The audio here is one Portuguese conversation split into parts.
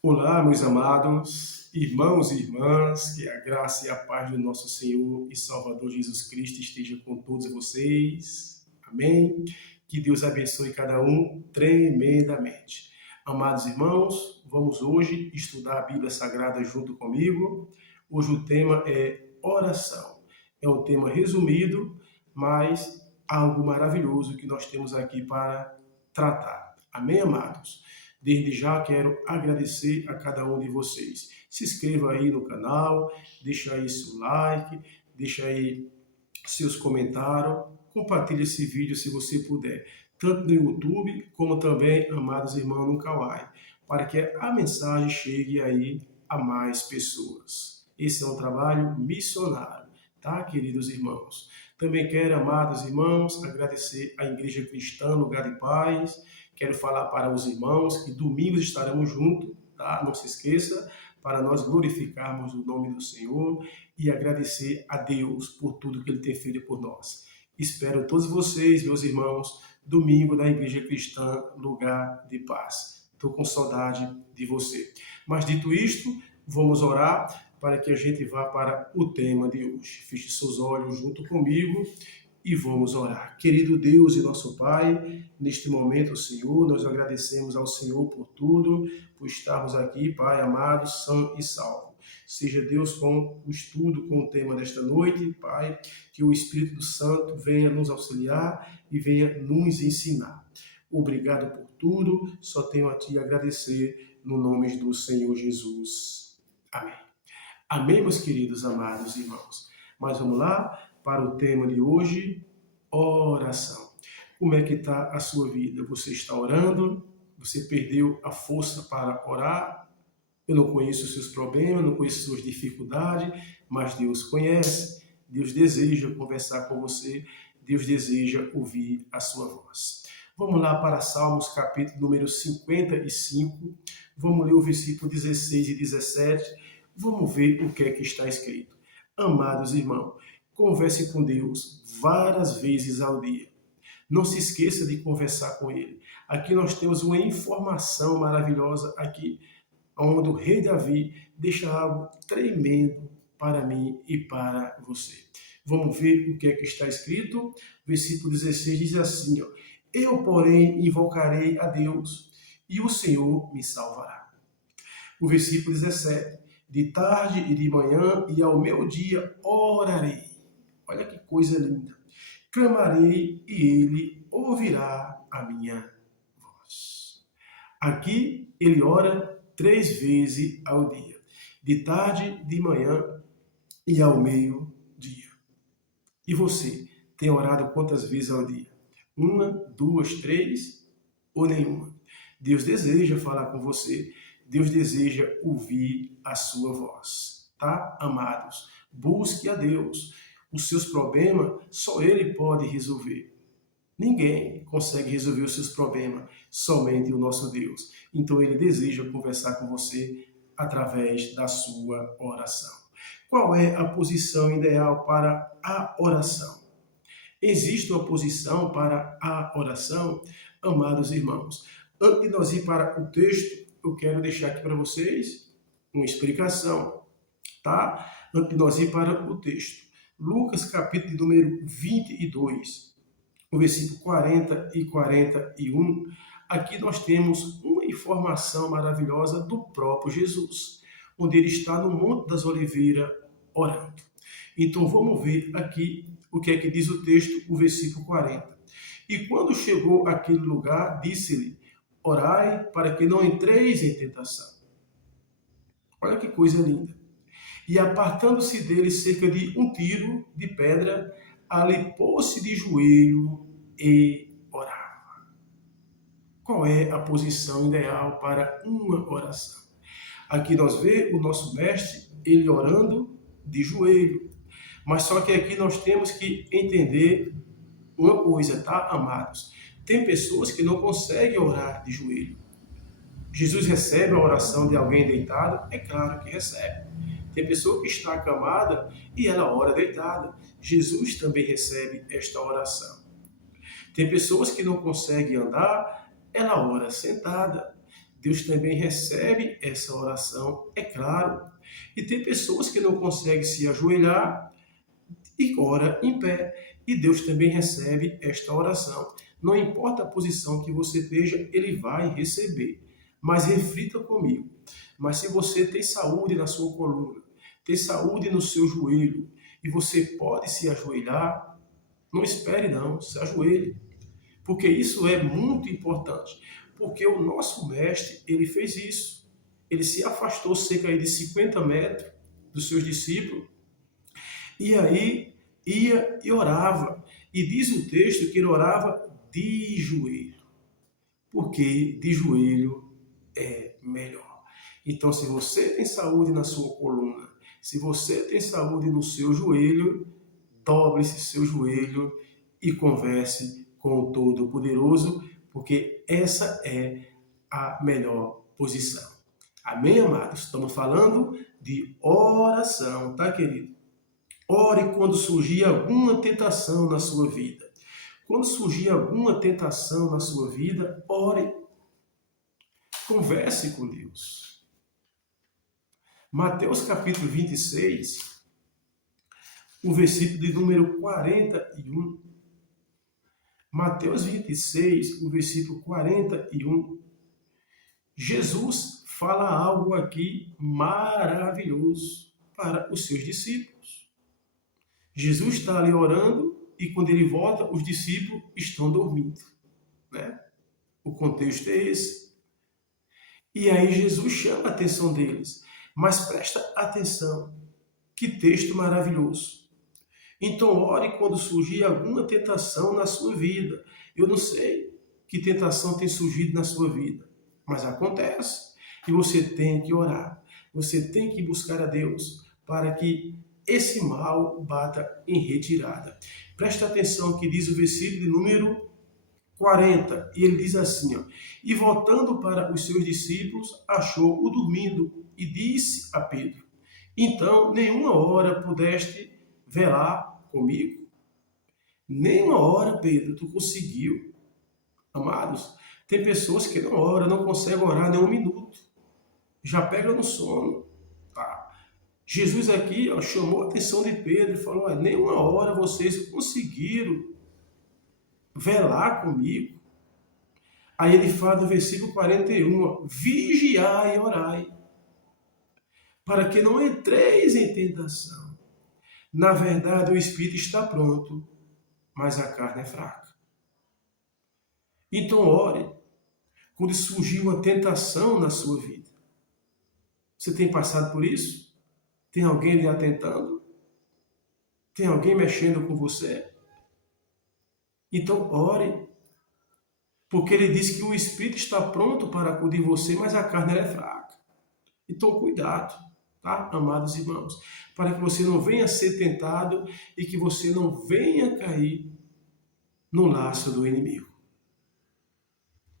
Olá, meus amados irmãos e irmãs, que a graça e a paz do nosso Senhor e Salvador Jesus Cristo esteja com todos vocês. Amém? Que Deus abençoe cada um tremendamente. Amados irmãos, vamos hoje estudar a Bíblia Sagrada junto comigo. Hoje o tema é oração. É um tema resumido, mas algo maravilhoso que nós temos aqui para tratar. Amém, amados? Desde já quero agradecer a cada um de vocês. Se inscreva aí no canal, deixa aí seu like, deixa aí seus comentários, compartilhe esse vídeo se você puder, tanto no YouTube como também, amados irmãos, no Kawai, para que a mensagem chegue aí a mais pessoas. Esse é um trabalho missionário, tá, queridos irmãos? Também quero, amados irmãos, agradecer à Igreja Cristã Lugar de Paz. Quero falar para os irmãos que domingo estaremos juntos, tá? Não se esqueça, para nós glorificarmos o nome do Senhor e agradecer a Deus por tudo que Ele tem feito por nós. Espero todos vocês, meus irmãos, domingo da Igreja Cristã Lugar de Paz. Estou com saudade de você. Mas dito isto, vamos orar para que a gente vá para o tema de hoje. Feche seus olhos junto comigo e vamos orar. Querido Deus e nosso Pai, neste momento, Senhor, nós agradecemos ao Senhor por tudo, por estarmos aqui, Pai amado, são e salvo. Seja Deus com o estudo, com o tema desta noite, Pai, que o Espírito Santo venha nos auxiliar e venha nos ensinar. Obrigado por tudo, só tenho a Ti a agradecer no nome do Senhor Jesus. Amém. Amém, meus queridos, amados irmãos. Mas vamos lá para o tema de hoje, oração. Como é que está a sua vida? Você está orando? Você perdeu a força para orar? Eu não conheço os seus problemas, não conheço suas dificuldades, mas Deus conhece. Deus deseja conversar com você. Deus deseja ouvir a sua voz. Vamos lá para Salmos, capítulo número 55. Vamos ler o versículo 16 e 17. Vamos ver o que é que está escrito. Amados irmãos, converse com Deus várias vezes ao dia. Não se esqueça de conversar com Ele. Aqui nós temos uma informação maravilhosa aqui, onde o rei Davi deixa algo tremendo para mim e para você. Vamos ver o que é que está escrito. Versículo 16 diz assim, ó, eu, porém, invocarei a Deus, e o Senhor me salvará. O versículo 17, de tarde e de manhã e ao meio-dia orarei. Olha que coisa linda. Clamarei e Ele ouvirá a minha voz. Aqui ele ora 3 vezes ao dia. De tarde, de manhã e ao meio-dia. E você, tem orado quantas vezes ao dia? 1, 2, 3 ou nenhuma? Deus deseja falar com você. Deus deseja ouvir a sua voz. Tá, amados? Busque a Deus. Os seus problemas, só Ele pode resolver. Ninguém consegue resolver os seus problemas, somente o nosso Deus. Então Ele deseja conversar com você através da sua oração. Qual é a posição ideal para a oração? Existe uma posição para a oração, amados irmãos. Antes de nós ir para o texto, eu quero deixar aqui para vocês uma explicação, tá? Antes de nós ir para o texto. Lucas, capítulo número 22, o versículo 40 e 41, aqui nós temos uma informação maravilhosa do próprio Jesus, onde ele está no Monte das Oliveiras orando. Então vamos ver aqui o que é que diz o texto, o versículo 40. E quando chegou àquele lugar, disse-lhe, orai para que não entreis em tentação. Olha que coisa linda. E apartando-se dele cerca de um tiro de pedra, ali pôs-se de joelho e orava. Qual é a posição ideal para uma oração? Aqui nós vemos o nosso mestre, ele orando de joelho. Mas só que aqui nós temos que entender uma coisa, tá, amados? Tem pessoas que não conseguem orar de joelho. Jesus recebe a oração de alguém deitado? É claro que recebe. Tem pessoa que está acamada e ela ora deitada. Jesus também recebe esta oração. Tem pessoas que não conseguem andar, ela ora sentada. Deus também recebe essa oração, é claro. E tem pessoas que não conseguem se ajoelhar e ora em pé. E Deus também recebe esta oração. Não importa a posição que você esteja, Ele vai receber. Mas reflita comigo. Mas se você tem saúde na sua coluna, tem saúde no seu joelho, e você pode se ajoelhar, não espere não, se ajoelhe. Porque isso é muito importante. Porque o nosso mestre, ele fez isso. Ele se afastou cerca de 50 metros dos seus discípulos, e aí ia e orava. E diz o texto que ele orava de joelho, porque de joelho é melhor. Então, se você tem saúde na sua coluna, se você tem saúde no seu joelho, dobre-se seu joelho e converse com o Todo-Poderoso, porque essa é a melhor posição. Amém, amados? Estamos falando de oração, tá, querido? Ore quando surgir alguma tentação na sua vida. Quando surgir alguma tentação na sua vida, ore. Converse com Deus. Mateus capítulo 26, o versículo de número 41. Mateus 26, o versículo 41. Jesus fala algo aqui maravilhoso para os seus discípulos. Jesus está ali orando e quando ele volta, os discípulos estão dormindo, né? O contexto é esse. E aí Jesus chama a atenção deles. Mas presta atenção, que texto maravilhoso. Então ore quando surgir alguma tentação na sua vida. Eu não sei que tentação tem surgido na sua vida, mas acontece. E você tem que orar. Você tem que buscar a Deus para que esse mal bata em retirada. Presta atenção que diz o versículo de número 40. E ele diz assim, ó, e voltando para os seus discípulos, achou-o dormindo e disse a Pedro, então nenhuma hora pudeste velar comigo? Nenhuma hora, Pedro, tu conseguiu. Amados, tem pessoas que não oram, não conseguem orar nem um minuto. Já pega no sono. Tá? Jesus aqui chamou a atenção de Pedro e falou, nenhuma hora vocês conseguiram velar comigo. Aí ele fala no versículo 41, vigiai e orai, para que não entreis em tentação. Na verdade, o espírito está pronto, mas a carne é fraca. Então ore quando surgir uma tentação na sua vida. Você tem passado por isso? Tem alguém lhe atentando? Tem alguém mexendo com você? Então ore. Porque ele diz que o espírito está pronto para acudir você, mas a carne é fraca. Então cuidado, tá, amados irmãos? Para que você não venha ser tentado e que você não venha cair no laço do inimigo.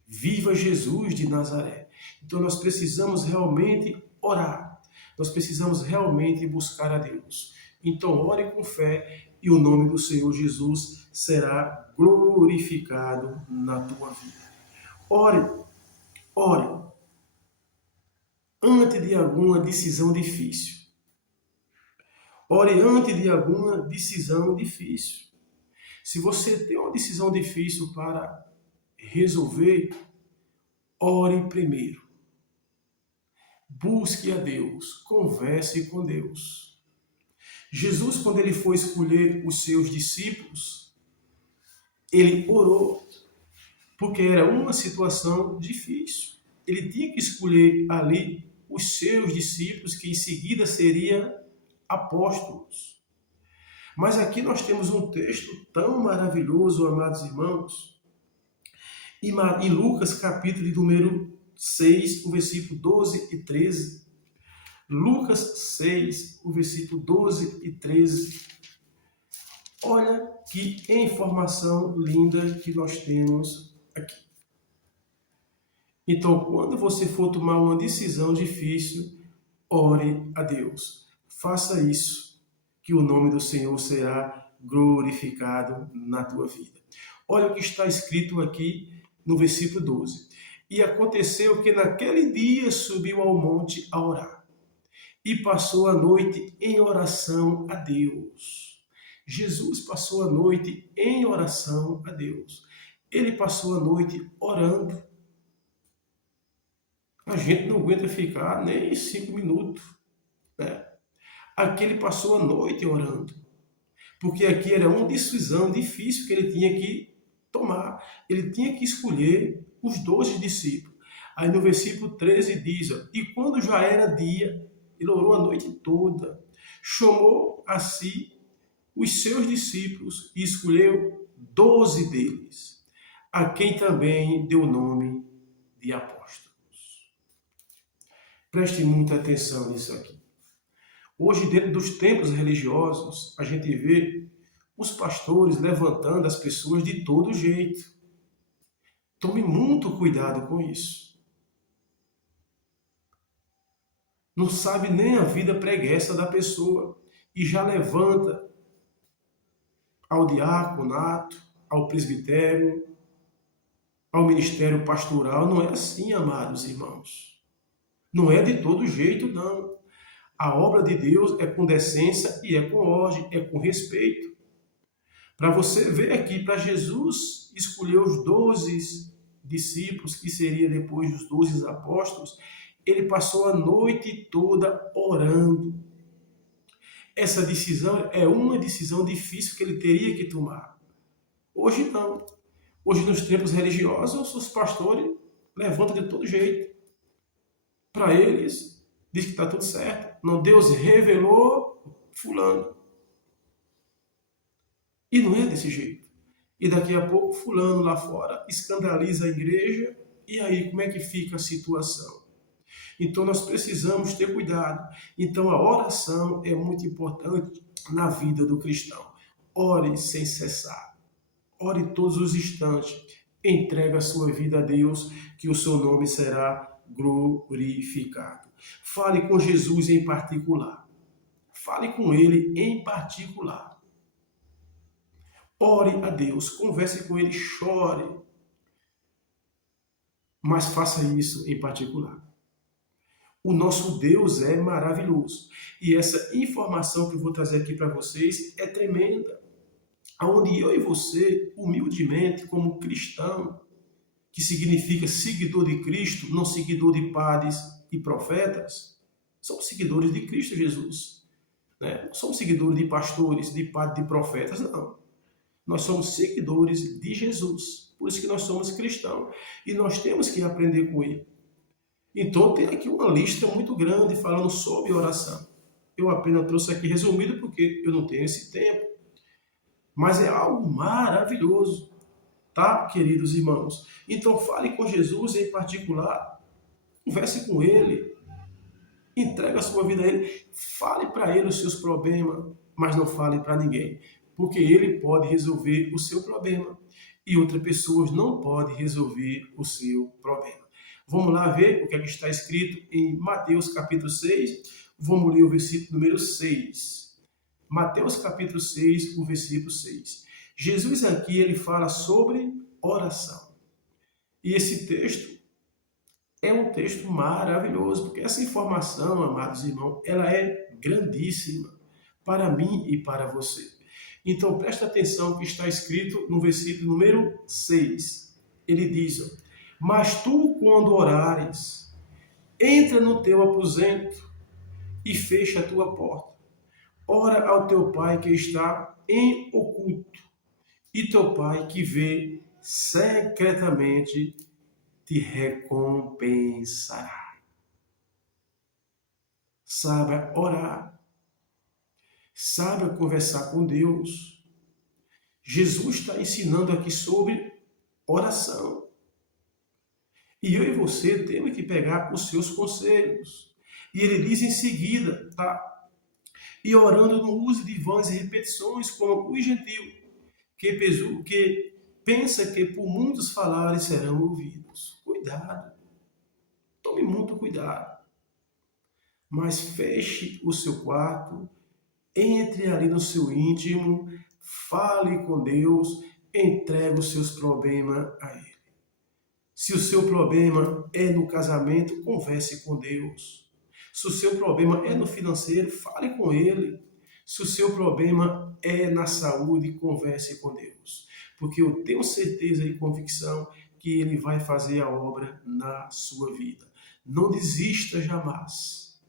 Viva Jesus de Nazaré. Então nós precisamos realmente orar. Nós precisamos realmente buscar a Deus. Então ore com fé e o nome do Senhor Jesus será glorificado na tua vida. Ore, ore, antes de alguma decisão difícil. Ore antes de alguma decisão difícil. Se você tem uma decisão difícil para resolver, ore primeiro. Busque a Deus, converse com Deus. Jesus, quando ele foi escolher os seus discípulos, ele orou, porque era uma situação difícil. Ele tinha que escolher ali os seus discípulos, que em seguida seriam apóstolos. Mas aqui nós temos um texto tão maravilhoso, amados irmãos, em Lucas capítulo de número 6, o versículo 12 e 13. Lucas 6, o versículo 12 e 13. Olha que informação linda que nós temos aqui. Então, quando você for tomar uma decisão difícil, ore a Deus. Faça isso, que o nome do Senhor será glorificado na tua vida. Olha o que está escrito aqui no versículo 12. E aconteceu que naquele dia subiu ao monte a orar e passou a noite em oração a Deus. Jesus passou a noite em oração a Deus. Ele passou a noite orando. A gente não aguenta ficar nem 5 minutos, né? Aqui ele passou a noite orando, porque aqui era uma decisão difícil que ele tinha que tomar. Ele tinha que escolher os 12 discípulos. Aí no versículo 13 diz, ó, e quando já era dia, ele orou a noite toda, chamou a si os seus discípulos e escolheu 12 deles, a quem também deu o nome de apóstolos. Preste muita atenção nisso aqui. Hoje, dentro dos templos religiosos, a gente vê os pastores levantando as pessoas de todo jeito. Tome muito cuidado com isso. Não sabe nem a vida preguiça da pessoa e já levanta ao diaconato, ao presbitério, ao ministério pastoral. Não é assim, amados irmãos. Não é de todo jeito, não. A obra de Deus é com decência e é com ordem, é com respeito. Para você ver aqui, para Jesus escolher os 12 discípulos, que seria depois dos 12 apóstolos, ele passou a noite toda orando. Essa decisão é uma decisão difícil que ele teria que tomar. Hoje não. Hoje nos tempos religiosos, os pastores levantam de todo jeito. Para eles, diz que está tudo certo. Não, Deus revelou fulano. E não é desse jeito. E daqui a pouco fulano lá fora escandaliza a igreja. E aí, como é que fica a situação? Então nós precisamos ter cuidado. Então a oração é muito importante na vida do cristão. Ore sem cessar. Ore todos os instantes. Entregue a sua vida a Deus, que o seu nome será glorificado. Fale com Jesus em particular. Fale com Ele em particular. Ore a Deus, converse com Ele, chore. Mas faça isso em particular. O nosso Deus é maravilhoso. E essa informação que eu vou trazer aqui para vocês é tremenda. Onde eu e você, humildemente, como cristão, que significa seguidor de Cristo, não seguidor de padres e profetas, somos seguidores de Cristo Jesus. Né? Não somos seguidores de pastores, de padres, de profetas, não. Nós somos seguidores de Jesus. Por isso que nós somos cristãos. E nós temos que aprender com Ele. Então tem aqui uma lista muito grande falando sobre oração. Eu apenas trouxe aqui resumido porque eu não tenho esse tempo. Mas é algo maravilhoso, tá, queridos irmãos? Então fale com Jesus em particular. Converse com Ele. Entregue a sua vida a Ele. Fale para Ele os seus problemas, mas não fale para ninguém. Porque Ele pode resolver o seu problema. E outras pessoas não podem resolver o seu problema. Vamos lá ver o que, é que está escrito em Mateus capítulo 6. Vamos ler o versículo número 6. Mateus capítulo 6, o versículo 6. Jesus aqui ele fala sobre oração. E esse texto é um texto maravilhoso, porque essa informação, amados irmãos, ela é grandíssima para mim e para você. Então presta atenção que está escrito no versículo número 6. Ele diz, mas tu, quando orares, entra no teu aposento e fecha a tua porta. Ora ao teu Pai que está em oculto, e teu Pai que vê secretamente te recompensará. Saiba orar. Saiba conversar com Deus. Jesus está ensinando aqui sobre oração. E eu e você temos que pegar os seus conselhos. E ele diz em seguida, tá? E orando no uso de vãs e repetições, como os gentios, que pensa que por muitos falares serão ouvidos. Cuidado. Tome muito cuidado. Mas feche o seu quarto, entre ali no seu íntimo, fale com Deus, entregue os seus problemas a Ele. Se o seu problema é no casamento, converse com Deus. Se o seu problema é no financeiro, fale com Ele. Se o seu problema é na saúde, converse com Deus. Porque eu tenho certeza e convicção que Ele vai fazer a obra na sua vida. Não desista jamais,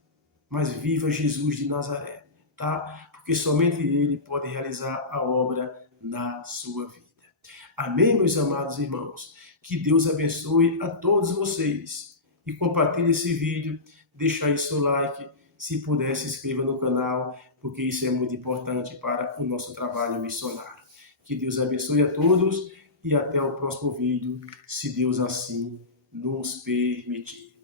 mas viva Jesus de Nazaré, tá? Porque somente Ele pode realizar a obra na sua vida. Amém, meus amados irmãos? Que Deus abençoe a todos vocês. E compartilhe esse vídeo, deixa aí seu like, se puder se inscreva no canal, porque isso é muito importante para o nosso trabalho missionário. Que Deus abençoe a todos e até o próximo vídeo, se Deus assim nos permitir.